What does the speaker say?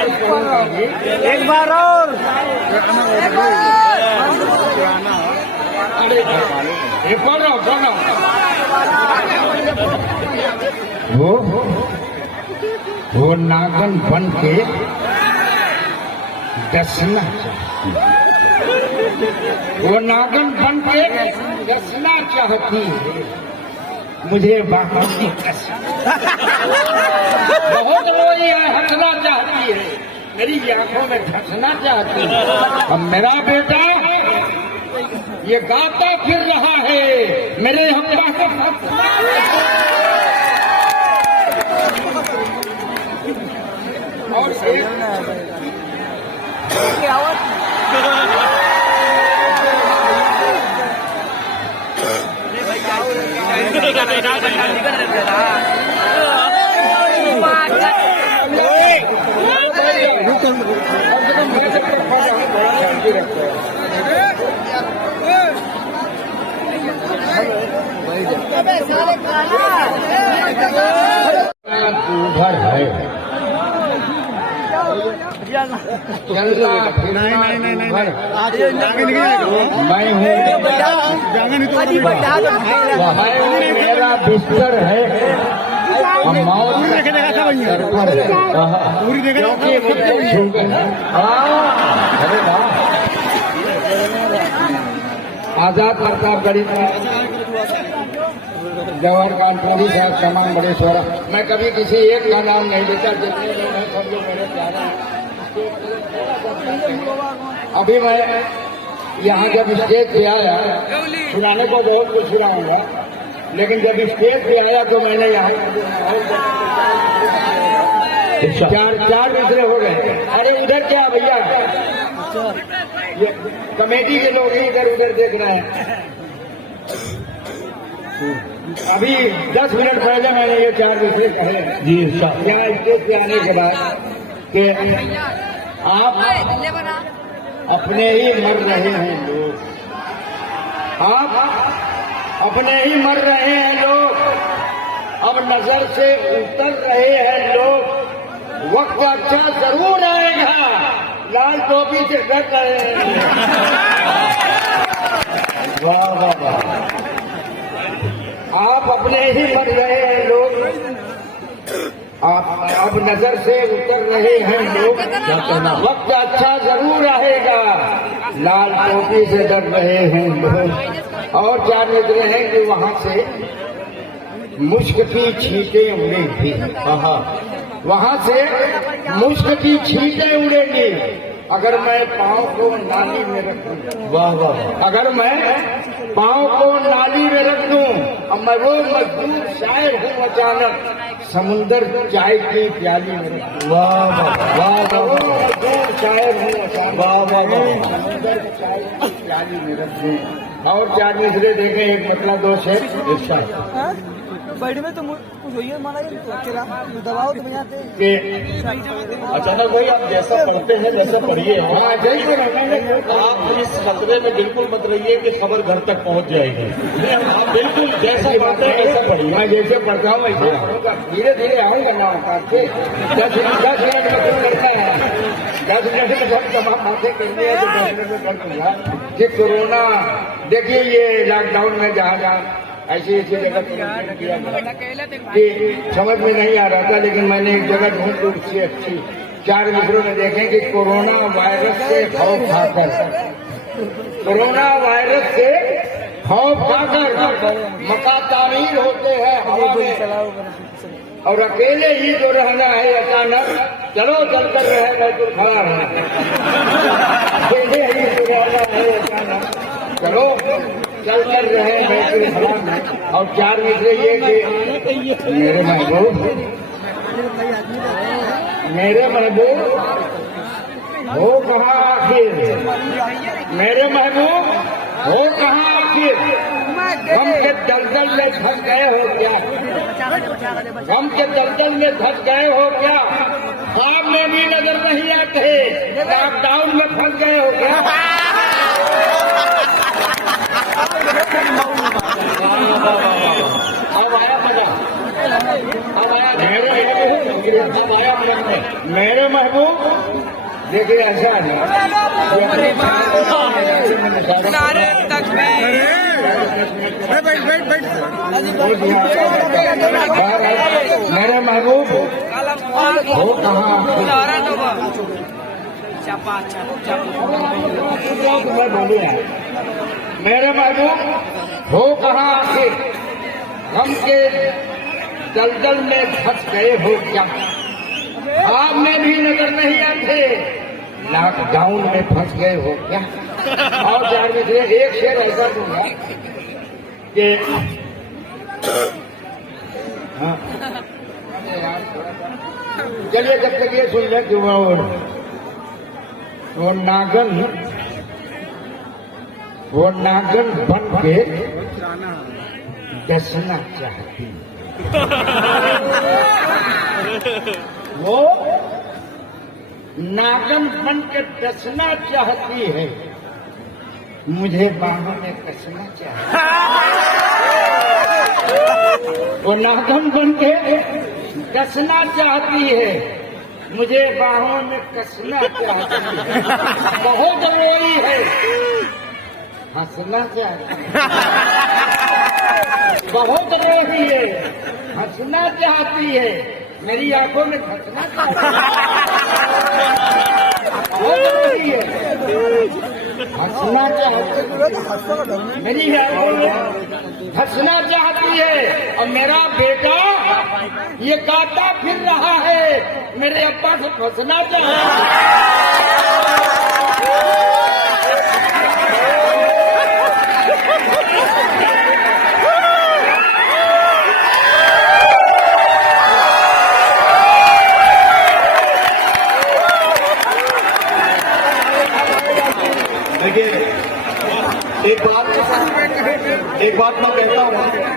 एक बार और वो नागन बन के डसना चाहती, वो नागन बन के डसना चाहती है मुझे बाकी बहुत रोई है, हंसना चाहती है, मेरी आंखों में धंसना चाहती है। अब मेरा बेटा ये गाता फिर रहा है मेरे अब्बा को और उभर है मैं हूँ मेरा बिस्तर है मौत आजाद प्रताप गरीब जवाहर कानपुरी साहब तमाम बड़े सोरा। मैं कभी किसी एक का नाम नहीं लेता, जितने लोग हैं सब लोग मेरे प्यारे हैं। अभी मैं यहाँ जब स्टेज पे आया, सुनाने को बहुत कुछ सुनाऊंगा, लेकिन जब स्टेज पे आया तो मैंने यहाँ चार दूसरे हो गए। अरे उधर क्या भैया, ये कमेटी के लोग ही इधर उधर देख रहे हैं। अभी 10 मिनट पहले मैंने ये चार दूसरे कहे जी यहाँ स्टेज पे आने के बाद कि आप अपने ही मर रहे हैं लोग, आप अपने ही मर रहे हैं लोग, अब नजर से उतर रहे हैं लोग, वक्त अच्छा जरूर आएगा, लाल टोपी से डर रहे हैं। वाह वाह वाह, आप अपने ही मर रहे हैं लोग, आप अब नजर से उतर रहे हैं लोग, वक्त अच्छा जरूर आएगा, लाल टोपी से डर रहे हैं लोग। और क्या निकले हैं कि वहां से मुश्क की छींटें उड़ेंगी, वहां से मुश्क की छींटें उड़ेंगी अगर मैं पाँव को नाली में रख दूं। वाह वाह, अगर मैं पाँव को नाली में रख दूं। अब मैं वो मजबूर शायर हूँ अचानक समुंदर चाय की प्याली में रख दूं। वाह वाह वाह, वो मजबूर शायर हूँ अचानक, वाह वाह वाह, समुंदर चाय की प्याली में रख दूं। और चार मिसरे देखें, एक मतलब दोष है इरशाद बैठे में तो कुछ होइए माना दबाओ तो यहाँ अचानक भाई आप जैसा पढ़ते हैं वैसा पढ़िए। हाँ जैसे आप इस खतरे में बिल्कुल मत रहिए कि खबर घर तक पहुंच जाएगी। आप बिल्कुल जैसा पढ़ते हैं वैसा पढ़िए। मैं जैसे पढ़ता हूँ वैसे धीरे धीरे आऊंगा ना से 10 मिनट में शुरू करना है, 10 मिनट में सब तमाम बातें करनी है तो 10 मिनट में कर दूंगा। कि कोरोना देखिए, ये लॉकडाउन में जहाँ ऐसी ऐसी जगह किया कि समझ में नहीं आ रहा था, लेकिन मैंने एक जगह ढूंढ ली उससे अच्छी। चार मित्रों ने देखें कि कोरोना वायरस से खौफ खाकर, कोरोना वायरस से खौफ खाकर मका तामीर होते हैं हवा में, और अकेले ही जो रहना है अचानक चलो चलकर रहे बैतुल खड़ा रहना, अकेले ही जो रहना है अचानक चलो चल कर रहे बैतुल खड़ा में। और चार मिसरे ये कि मेरे महबूब हो कहाँ आखिर, मेरे महबूब हो कहाँ आखिर, गम के दलदल में फंस गए हो क्या, गम के दलदल में फंस गए हो क्या, ख्वाब में भी नजर नहीं आते, लॉकडाउन में फंस गए हो क्या। अब आया मजा, अब आया। देखिए जब आया मन में मेरे महबूब देखिए ऐसा है मेरे महबूब हो कहाँ मैं बोलू मेरे महबूब हो कहाँ आखिर हम के दलदल में फंस गए हो क्या आप में भी नजर नहीं आते लॉकडाउन में फंस गए हो क्या और चार में से एक शेर ऐसा दूंगा कि हाँ चलिए जब तक ये सुन ले कि वो नागन बन के डसना चाहती वो नागन बन के डसना चाहती है मुझे बाहों में कसना चाहती वो नागन बन के डसना चाहती है मुझे बाहों में कसना चाहती है बहुत रोई है हंसना चाहती है बहुत रोई है हंसना चाहती है मेरी आंखों में धंसना चाहती है बहुत रोई है हंसना चाहती है मेरी आंखों में हंसना चाहती है और मेरा बेटा ये गाता फिर रहा है मेरे अब्बा को फंसना चाहता है देखिए एक बात मैं कहता हूँ